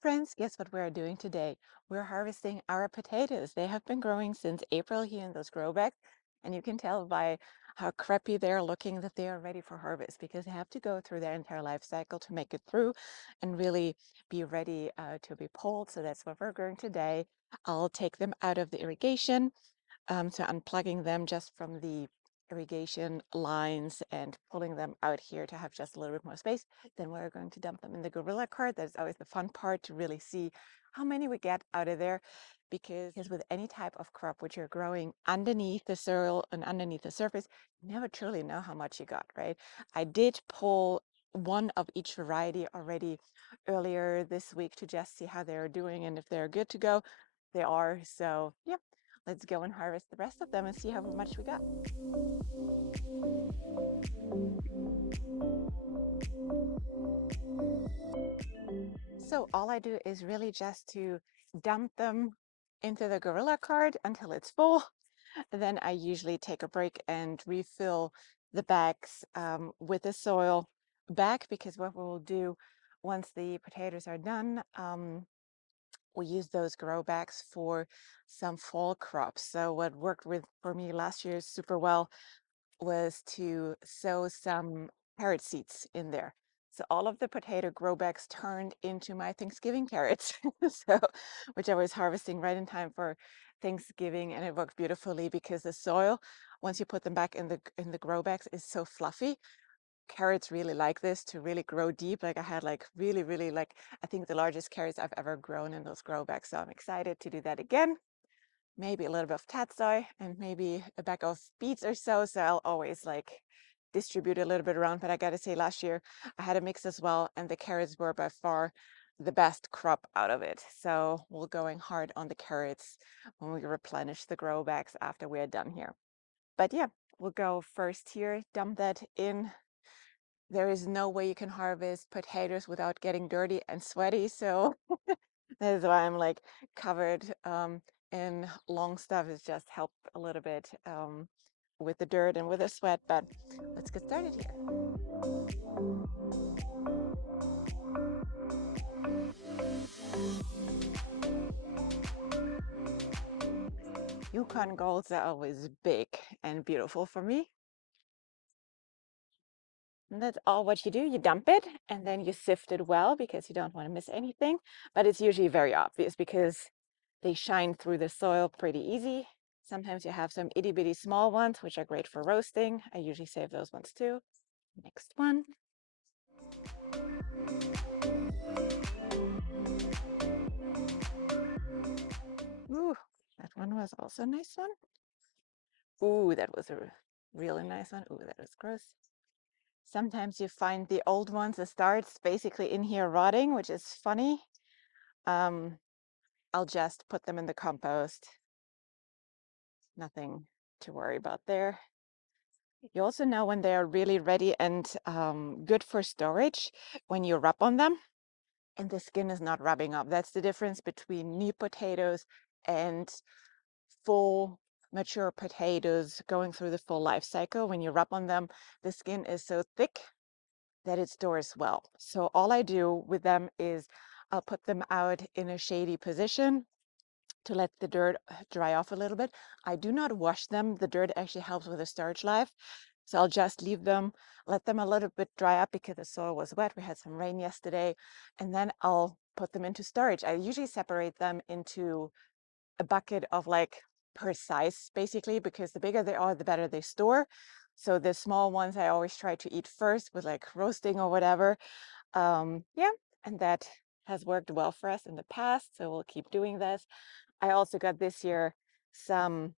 friends, guess what we're doing today? We're harvesting our potatoes. They have been growing since April here in those grow bags, and you can tell by how crappy they're looking that they are ready for harvest because they have to go through their entire life cycle to make it through and really be ready to be pulled. So that's what we're doing today. I'll take them out of the irrigation, so unplugging them just from the irrigation lines and pulling them out here to have just a little bit more space. Then we're going to dump them in the gorilla cart. That's always the fun part, to really see how many we get out of there. Because with any type of crop which you're growing underneath the soil and underneath the surface, you never truly know how much you got, right? I did pull one of each variety already earlier this week to just see how they're doing and if they're good to go. They are. So yeah, let's go and harvest the rest of them and see how much we got. So all I do is really just to dump them into the gorilla cart until it's full. Then I usually take a break and refill the bags with the soil back, because what we'll do once the potatoes are done, we use those grow bags for some fall crops. So what worked for me last year super well was to sow some carrot seeds in there. So all of the potato grow bags turned into my Thanksgiving carrots, so which I was harvesting right in time for Thanksgiving, and it worked beautifully because the soil, once you put them back in the grow bags, is so fluffy. Carrots really like this to really grow deep. Like I had like really like, I think the largest carrots I've ever grown in those grow bags. So I'm excited to do that again. Maybe a little bit of tatsoi and maybe a bag of beets or so. So I'll always like distribute a little bit around. But I gotta say, last year I had a mix as well, and the carrots were by far the best crop out of it. So we're going hard on the carrots when we replenish the grow bags after we're done here. But yeah, we'll go first here, dump that in. There is no way you can harvest potatoes without getting dirty and sweaty. So that is why I'm like covered in long stuff. It's just help a little bit with the dirt and with the sweat. But let's get started here. Yukon golds are always big and beautiful for me. And that's all what you do. You dump it and then you sift it well because you don't want to miss anything. But it's usually very obvious because they shine through the soil pretty easy. Sometimes you have some itty bitty small ones, which are great for roasting. I usually save those ones too. Next one. Ooh, that one was also a nice one. Ooh, that was a really nice one. Ooh, that was gross. Sometimes you find the old ones, the starts, basically in here rotting, which is funny. I'll just put them in the compost. Nothing to worry about there. You also know when they are really ready and good for storage when you rub on them and the skin is not rubbing up. That's the difference between new potatoes and full mature potatoes going through the full life cycle. When you rub on them, the skin is so thick that it stores well. So all I do with them is I'll put them out in a shady position to let the dirt dry off a little bit. I do not wash them. The dirt actually helps with the storage life. So I'll just leave them, let them a little bit dry up because the soil was wet. We had some rain yesterday, and then I'll put them into storage. I usually separate them into a bucket of like per size, basically, because the bigger they are, the better they store. So the small ones I always try to eat first with like roasting or whatever. Yeah, and that has worked well for us in the past, so we'll keep doing this. I also got this year some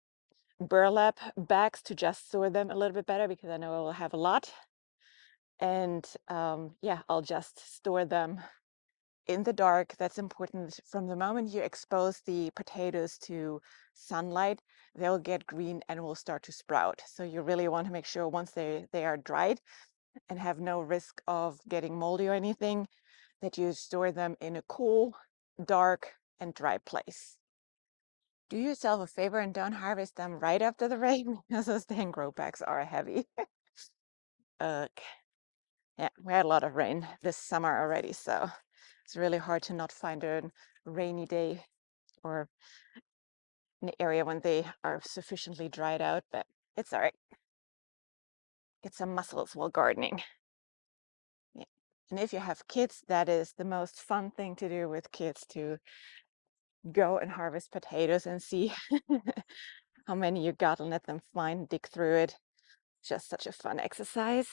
burlap bags to just store them a little bit better because I know I will have a lot. And yeah, I'll just store them in the dark. That's important. From the moment you expose the potatoes to sunlight, they'll get green and will start to sprout. So you really want to make sure once they are dried and have no risk of getting moldy or anything, that you store them in a cool, dark, and dry place. Do yourself a favor and don't harvest them right after the rain because those dang grow bags are heavy. Yeah, we had a lot of rain this summer already, so It's really hard to not find a rainy day or an area when they are sufficiently dried out, but it's all right. Get some muscles while gardening. Yeah. And if you have kids, that is the most fun thing to do with kids, to go and harvest potatoes and see how many you got and let them find, dig through it. Just such a fun exercise.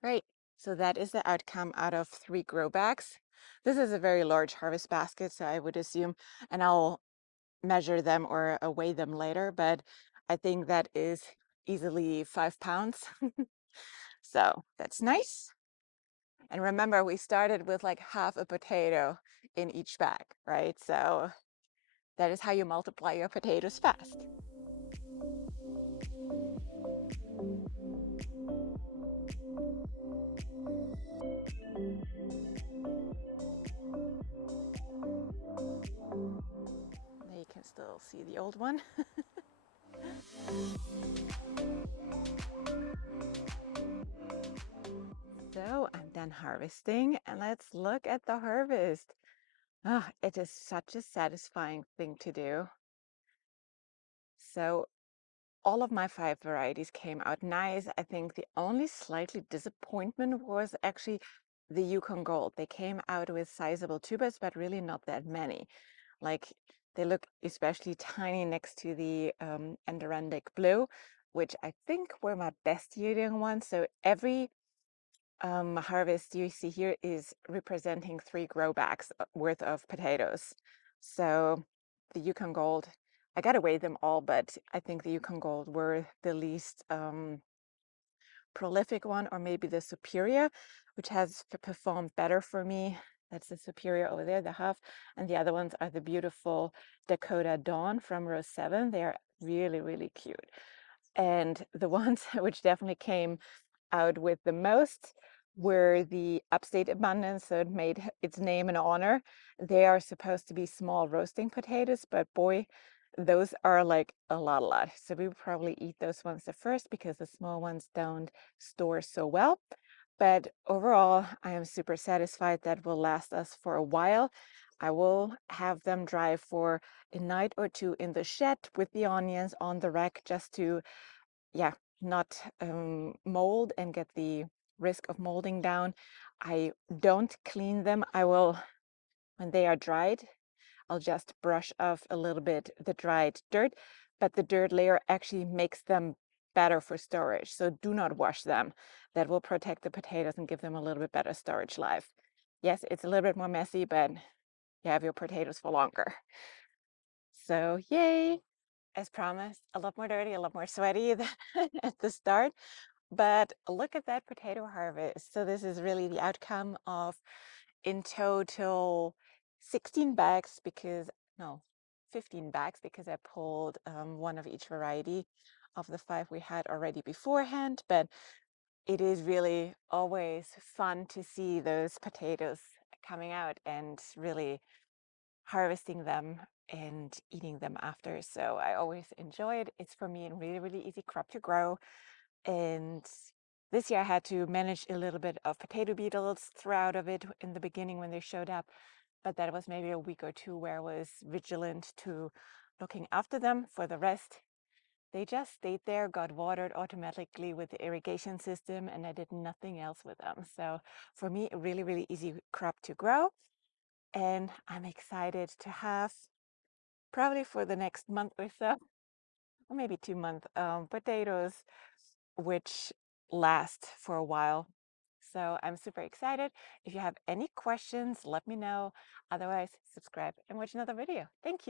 Great. So that is the outcome out of 3 grow bags. This is a very large harvest basket, so I would assume, and I'll measure them or weigh them later, but I think that is easily 5 pounds. So that's nice. And remember, we started with like half a potato in each bag, right? So that is how you multiply your potatoes fast. There you can still see the old one. So I'm done harvesting, and let's look at the harvest. Ah, it is such a satisfying thing to do. So all of my 5 varieties came out nice. I think the only slightly disappointment was actually the Yukon Gold. They came out with sizable tubers, but really not that many. Like, they look especially tiny next to the Adirondack Blue, which I think were my best yielding ones. So every harvest you see here is representing 3 grow bags worth of potatoes. So the Yukon Gold, I gotta weigh them all, but I think the Yukon Gold were the least prolific one, or maybe the Superior, which has performed better for me. That's the Superior over there, the half, and the other ones are the beautiful Dakota Dawn from row 7. They are really, really cute. And the ones which definitely came out with the most were the Upstate Abundance, so it made its name and honor. They are supposed to be small roasting potatoes, but boy, those are like a lot. So we would probably eat those ones the first because the small ones don't store so well. But overall, I am super satisfied. That will last us for a while. I will have them dry for a night or two in the shed with the onions on the rack, just to, yeah, not mold and get the risk of molding down. I don't clean them. I will, when they are dried, I'll just brush off a little bit the dried dirt, but the dirt layer actually makes them better for storage. So do not wash them. That will protect the potatoes and give them a little bit better storage life. Yes, it's a little bit more messy, but you have your potatoes for longer. So yay! As promised, a lot more dirty, a lot more sweaty than at the start. But look at that potato harvest. So this is really the outcome of, in total, 16 bags, because, no, 15 bags, because I pulled one of each variety of the 5 we had already beforehand. But it is really always fun to see those potatoes coming out and really harvesting them and eating them after. So I always enjoy it. It's, for me, a really, really easy crop to grow. And this year I had to manage a little bit of potato beetles throughout of it in the beginning when they showed up, but that was maybe a week or 2 where I was vigilant to looking after them. For the rest, they just stayed there, got watered automatically with the irrigation system, and I did nothing else with them. So for me, a really, really easy crop to grow. And I'm excited to have, probably for the next month or so, or maybe 2 months, potatoes which last for a while. So I'm super excited. If you have any questions, let me know. Otherwise, subscribe and watch another video. Thank you.